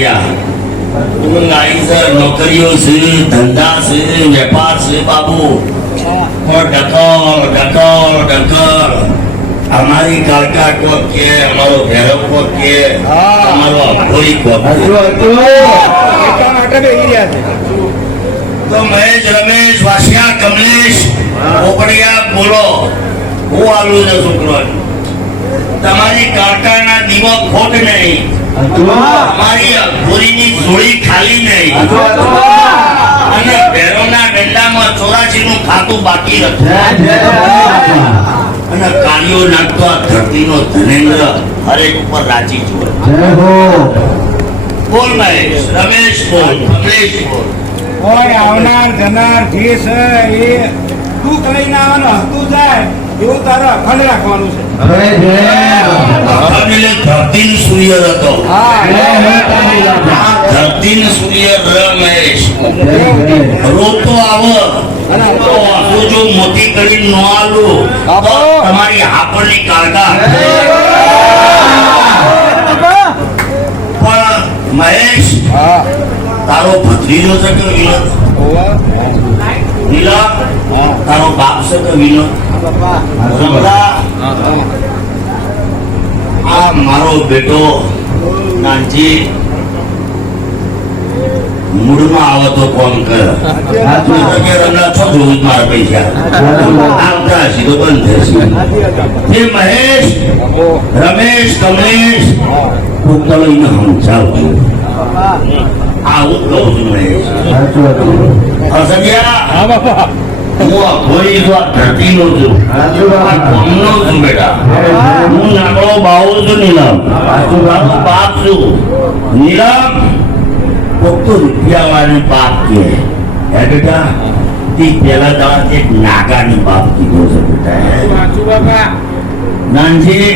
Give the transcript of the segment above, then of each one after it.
જગ્યા ઊંઘ આવી છે, નોકરીઓ છે, ધંધા છે, વેપાર છે બાબુ, ઢકલ અમારી કાળકા કોક કે અમારો ભેરવ કોક કે અમારો અભોરી કોક તો મહેશ રમેશ વાસિયા કમલેશ પોપડિયા બોલો હું આલું છે છોકરો તમારી કાળકાના દીવો ખોટ નહીં, અમારી અઘોરીની જોડી ખાલી નહીં અને ભેરોના ડંડામાં 84 નું ખાતું બાકી હતું અને કાળીઓ નાખતો આ ધરતીનો ધનેન્દ્ર હરેક ઉપર રાજી જોવે. બોલ મહેશ રમેશ બોલ કમલેશ બોલ. કોઈ આવનાર જનાર જે છે એ તું કહીને આવવાનું હતું જાય એવું તારે અખંડ રાખવાનું છે. ધરતી સૂર્ય હતો, ધરતી સૂર્ય રમેશ રોતો આવો જો મોટી કરી ન આલું તો તમારી આપણની કાળકા. પણ મહેશ તારો ભત્રીજો છે કે વિનોદ? વિનોદ તારો બાપ છે કે વિનોદ? આ મારો બેટો નાનજી મૂળમાં આવે તો કોમ કરે છો જોવું મારા પૈસા આવતા હશે તો બંધ થશે. મહેશ રમેશ કમલેશ પુતળીને સમજાવજો. આવું કહું છું મહેશ. હું અઘોરી છું, આ ધરતીનો છું, આ ગામનો છું બેટા. હું નાગડો બાવો છું નીલમ, તારો બાપ છું નીલમ. તો રૂપિયાવાળાને બાપ કે હે બેટા તે પેલા દાડા એક નાગાને બાપ કીધો છે બેટા. નાનજી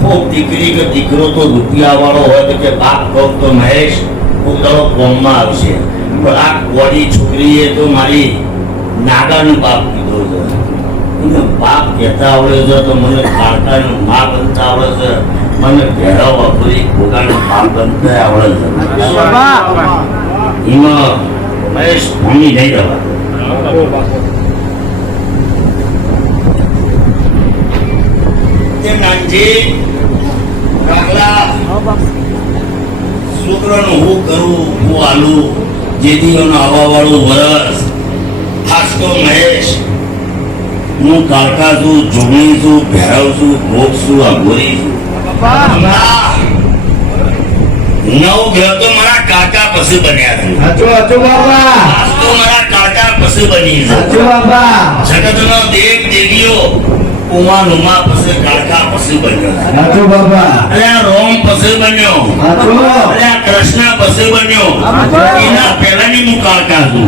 ખૂબ દીકરી કે દીકરો તો રૂપિયા વાળો હોય તો કે બાપ કહું તો મહેશ ખૂબ દાડો કોમમાં આવશે. પણ આ કોડી છોકરીએ તો મારી નાગાનો બાપ કીધો છે. એને બાપ કહેતા આવડે છે તો મને કાળકાનો મા બનતા આવડે છે, મને ભેરવ અઘોરી ભોગાનો બાપ બનતા આવડે છે. એમાં મહેશ ભૂમિ નહીં રહેવા. નાનજી કાગલા છોકરાનું હું કરું હું આલું જેથી એનો આવવા વાળું વરસ. ખાસ તો મહેશ હું કાળકા છું, જોગણી છું, ભેરવ છું, ભોગ છું, અઘોરી છું. 9 ગ્રહ તો મારા કાકા પછી બન્યા છે. મારા કાકા પછી બની છે. જગતનો દેવ દેવીઓ ઉમા નુમા પછી કાળકા પછી બન્યો. રોમ પછી બન્યો, કૃષ્ણ પછી બન્યો. એના પહેલાની હું કાળકા છું.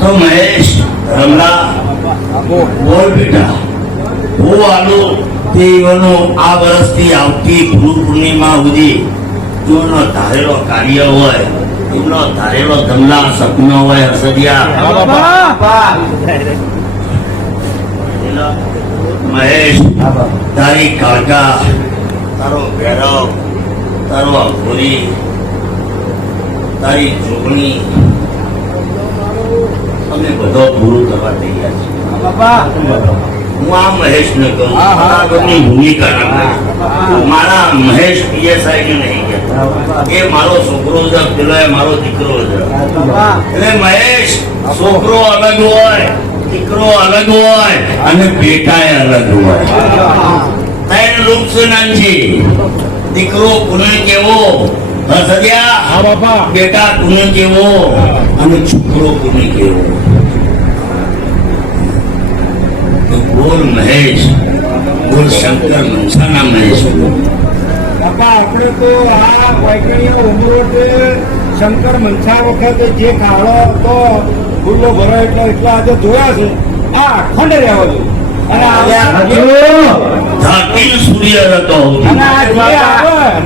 તો મહેશ રમલા બોલ બેટા હું આલું તેઓનો આ વર્ષથી આવતી ગુરુ પૂર્ણિમા સુધી જોનો ધારેલો કાર્ય હોય, એમનો ધારેલો ધમલા સપનો હોય. હર્ષદિયા મહેશ તારી કાળકા, તારો ભૈરવ, તારો અઘોરી, તારી જોગણી અમે બધો પૂરું કરવા તૈયાર છીએ. હું આ મહેશ ને કહું ભૂમિકા મારા મહેશ પીએસઆઈ ને નહીં કહેતા. એ મારો છોકરો છે, પેલો મારો દીકરો છે. એટલે મહેશ છોકરો અલગ હોય, દીકરો અલગ હોય અને બેટા અલગ હોય. ત્રણ રૂપ છે નાનજી. દીકરો કુને કેવો હર્ષદિયા, બેટા કુને કેવો અને છોકરો કુને કેવો. બોલ મહેશ, બોલ શંકર મંસાના મહેશ. આપણે તો આ વૈકણીય ઉમરોટ શંકર મંસા વખતે જે કાળો તો ગુલ્લો ભરો એટલે આજે જોયા છે. આ અખંડ રહેવો જોઈએ. સૂર્ય હતો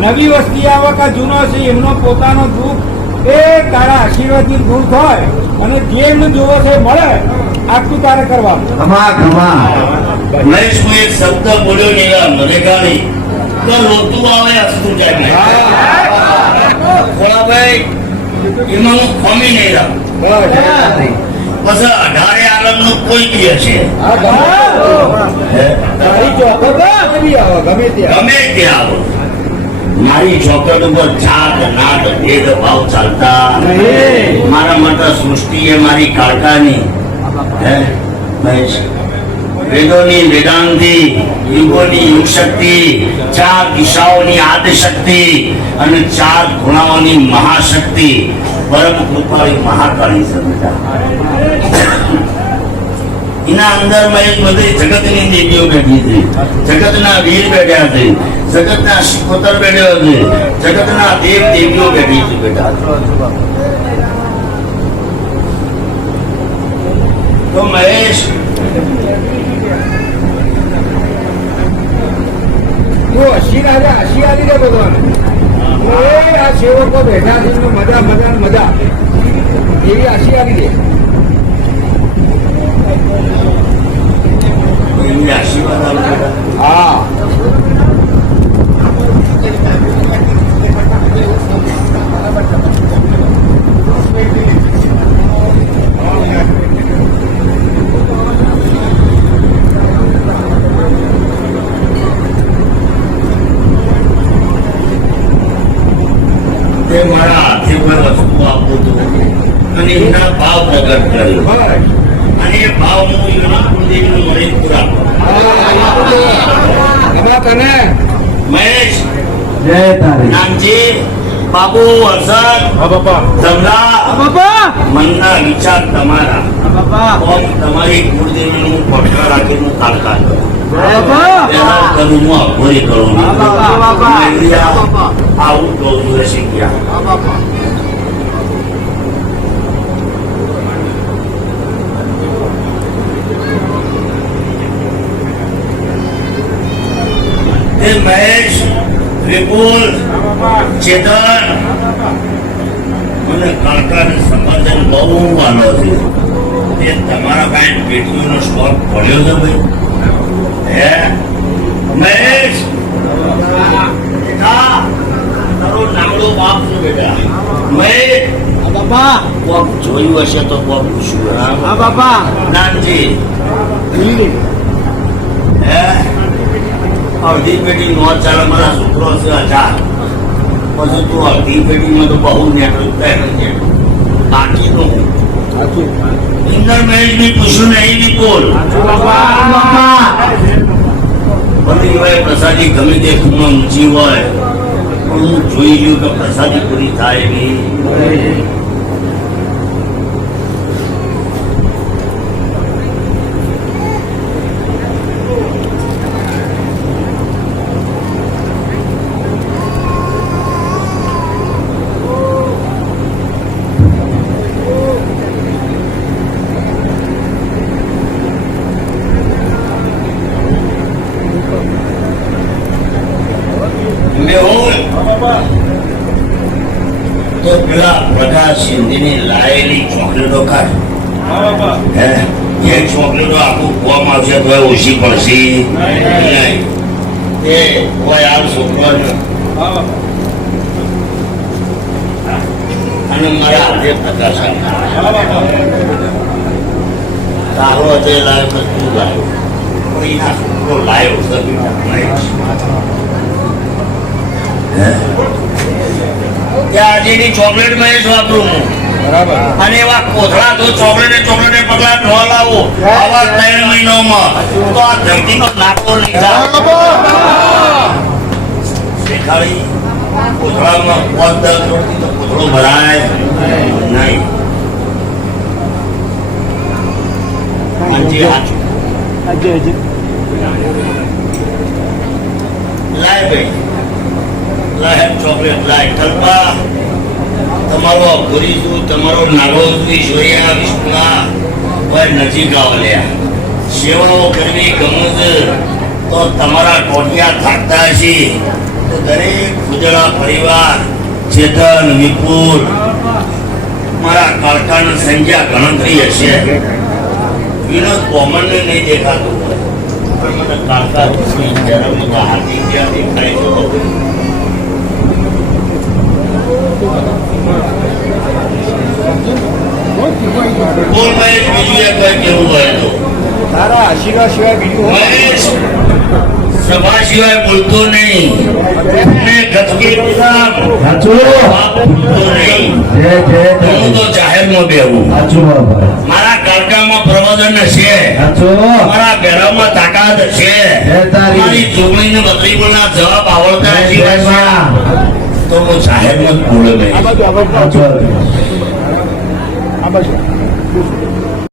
નવી વસ્તી આવે કે જૂનો છે એમનો પોતાનો દુઃખ એ તારા આશીર્વાદ થી દૂર થાય અને જે એમને જોવો છે મળે આટલું તારે કરવાનું. મહેશ હું એક શબ્દ બોલ્યો નહીં મને ગાડી તો રોતું આવે હસતું જાય. ભોળાભાઈ એમાં હું ખમી નહીં રહું. પછી 18 આલમનું કોઈ બી હશે ગમે તે ગમે તે આવો મારી ચોકડ ઉપર જાત નાટ ભેદભાવ ચાલતા મારા માટે સૃષ્ટિ એ મારી કાળકાની હે મહેશ વેદોની વેદાંતિ યુગોની યુગ શક્તિ 4 દિશાઓની આદિ શક્તિ અને 4 ગુણાઓની મહાશક્તિ પરમ કૃપાળી મહાકાળી સંતા એના અંદર મહેશ બધી જગતની દેવીઓ બેઠી છે, જગતના વીર બેઠ્યા છે, જગતના શિકોતર બેઠ્યો છે, જગતના દેવ દેવીઓ બેઠી છે બેટા. તો મહેશ હસી આલી રે ભગવાન આ સેવકો બેઠા છે મજા મજા મજા એવી હસી આલી રે. એમને આશીર્વાદ આપો બેટા. હા તે મારા હાથે કોઈ વસ્તુ આપું છું અને એના ભાવ પ્રગટ કર્યો બસ અને એ ભાવનું યુનિક કુળદેવીનું મને પૂરા તને મહેશ જય તારી નામજી બાબુ હર્ષદ બાપા ધમલા મનના વિચાર તમારા બાપા ઓમ તમારી કુળદેવીનું પટકા રાખીને તારકા કરો. બાપા પહેલા કરું હું અઘોરી કરું બાપા. આવું કહું છું શીખ્યા એ મહેશ વિપુલ ચેતન મને કાકાને સમાધાન બહુ વાલો છે. એ તમારા પાસે પેટીઓનો સ્ટોક પડ્યો છે ભાઈ હે મહેશ બેટા તારો નામડો બાપ છે બેટા મહેશ બાપા કોક જોયું હશે તો કોક પૂછ્યું હા બાપા નાનજી હે અડધી પેટી નો ચાલે મારા છોકરો છે 1000 પછી તું અડધી પેટીમાં તો બહુ નેટલ બાકીનું ઇન્દર મહેશ બી પૂછ્યું નહીં બી બોલ બાપા બધી હોય પ્રસાદી ગમે તે ખૂણો ઊંચી હોય પણ હું જોઈ ગયું કે પ્રસાદી પૂરી થાય નહીં. મેહુલ તો પેલા પ્રકાશ સિંધીની લાયેલી ચોકલેટો કાઢ હે એ ચોકલેટો આખું કોમ આવશે તો ઓછી પડશે નહીં. તે કોઈ આ છોકરાને અને મારા હાથે પ્રકાશ તારો તે લાવ્યો કે તું લાવ્યો પણ એના છોકરો લાવ્યો છે આજેની ચોકલેટ માં જ વાપરું હું. અને એવા કોથળા તો ચોકલેટે પગલા ન લાવો આવા 3 મહિનામાં તો આ ધરતીનો નાકો નહીં થાય. શેખાડી કોથળામાં 5-10 કરોડથી તો કોથળો ભરાય નહીં. લાય ભાઈ લાય ચોકલેટ લાય કલ્પા તમારો ભૂરી છું તમારો નાગો છું ઈશ્વરિયા વિષ્ણુના ભાઈ નજીક આવો લ્યા સેવનો કરવી ગમું છે તો તમારા ટોટિયા થાકતા હશે તો દરેક ઉજળા પરિવાર ચેતન વિપુલ મારા કાળકાની સંખ્યા ગણતરી હશે વિનોદ કોમનને નહીં દેખાતું પણ મને કાળકા જરા મોટા હાથી ગયા દેખાય તો બોલ મહેશ, બીજું એક કઈ કેવું હોય તો તારા આશીર્વાદ સિવાય બીજું હોય મહેશ સભા સિવાય બોલતો નહીં ને ગજબી ગુલામ સાચું બાપ બોલતો નહીં. જય જય હું તો જાહેરમાં બેહું. સાચું બાપા મારા કાળકામાં પ્રવચન છે, સાચું મારા બેરામાં તાકાત છે, જય તારી. મારી જોગણીને બત્રીપુરના જવાબ આવડતા જય સિવાય માં. તો હું જાહેરમાં જ બોલે નહીં. સાચું આ બાજુ